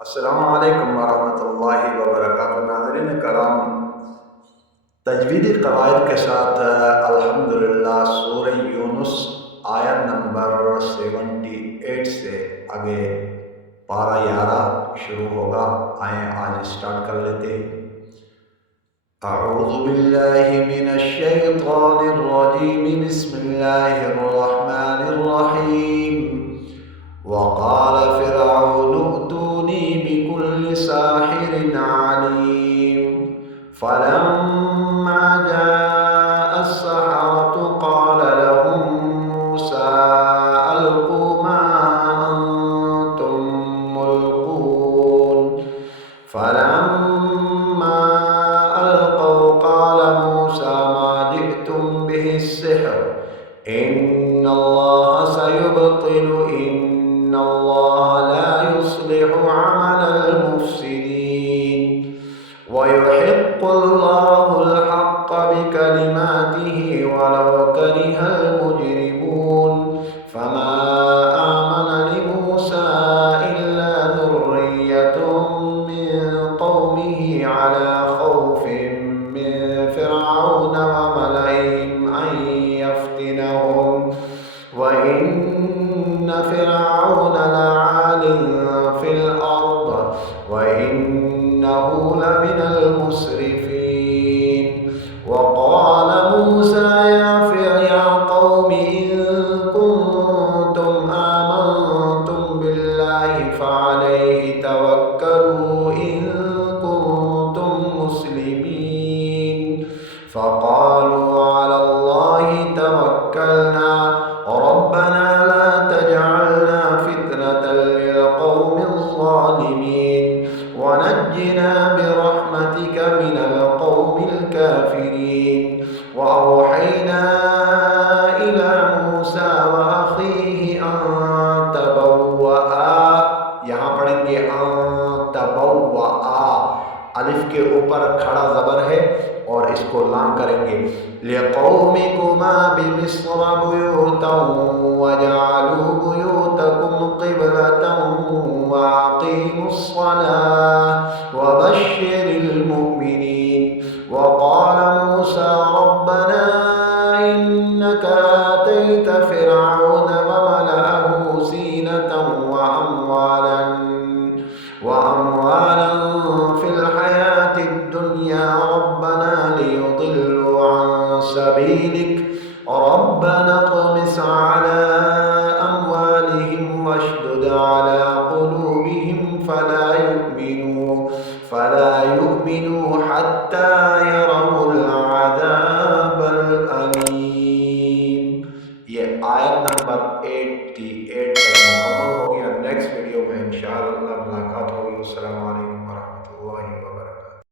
अस्सलामुअलैकुम वरहमतुल्लाहि वबरकातुहू। नाज़रीन कराम, तजवीदी क़वाइद के साथ अल्हम्दुलिल्लाह सूरह यूनुस आयत नंबर 78 से आगे पारा 11 शुरू होगा। आए आज स्टार्ट कर लेते हैं। अऊज़ु बिल्लाहि मिनश शैतानिर रजीम, बिस्मिल्लाहिर रहमानिर रहीम। वक़ाल फ़िरऔनु अतूनी बिकुल्लि साहिरिन अलीम। फ़लम्मा जाअ अस्सहरतु क़ाल लहुम मूसा अल्क़ू मा अंतुम मुल्क़ून। फ़लम्मा अलक़ौ क़ाल मूसा मा जिअ्तुम बिहि सिह्र इन्नल्लाह सयुब्तिलु इन्नल्लाह ला युस्लिहु अमलल मुफ़्सिदीन वयुहिक़्क़ुल्लाहुल हक़्क़ बिकलिमातिही वलौ करिहल मुजरिमून। फमा आमन लिमूसा इल्ला ज़ुर्रिय्यतुम मिन क़ौमिही अला ख़ौफ़िन मिन फ़िरऔन व मलइहिम अन यफ़्तिनहुम व इन्न फ़िरऔन लआलिन फ़िल अर्द व इन्नहु लमिनल मुस्रिफ़ीन। वक़ाल मूसा या क़ौमि इन कुन्तुम आमन्तुम बिल्लाहि फ़अलैहि तवक्कलू इन कुन्तुम मुस्लिमीन। फ़क़ालू अलल्लाहि तवक्कलना रब्बना ला तजअलना फ़ितनतल लिलक़ौमिज़ ज़ालिमीन वनज्जिना बिरहमतिक मिनल क़ौमिल काफ़िरीन। वअवहैना इला मूसा व अख़ीहि अन तबव्वआ, यहाँ पढ़ेंगे अन तबव्वआ, अलिफ के ऊपर खड़ा ज़बर है और इसको लाम करेंगे। लिक़ौमिकुमा बिमिस्र बुयूतन वजअलू बुयूतकुम क़िबलतन वअक़ीमुस्सलाह वबश्शिरिल मुमिनीन। वक़ाल मूसा रब्बना इन्नका आतैत फ़िरऔन वमलअहु ज़ीनतन वअमवालन फ़िल हयातिद दुनिया रब्बना लियुदिल्लू अन सबीलिक रब्बना त्मिस अला अमवालिहिम वश्दुद अला क़ुलूबिहिम फला युमिनू हत्ता यरौल अज़ाबल अलीम। ये आयत नंबर 88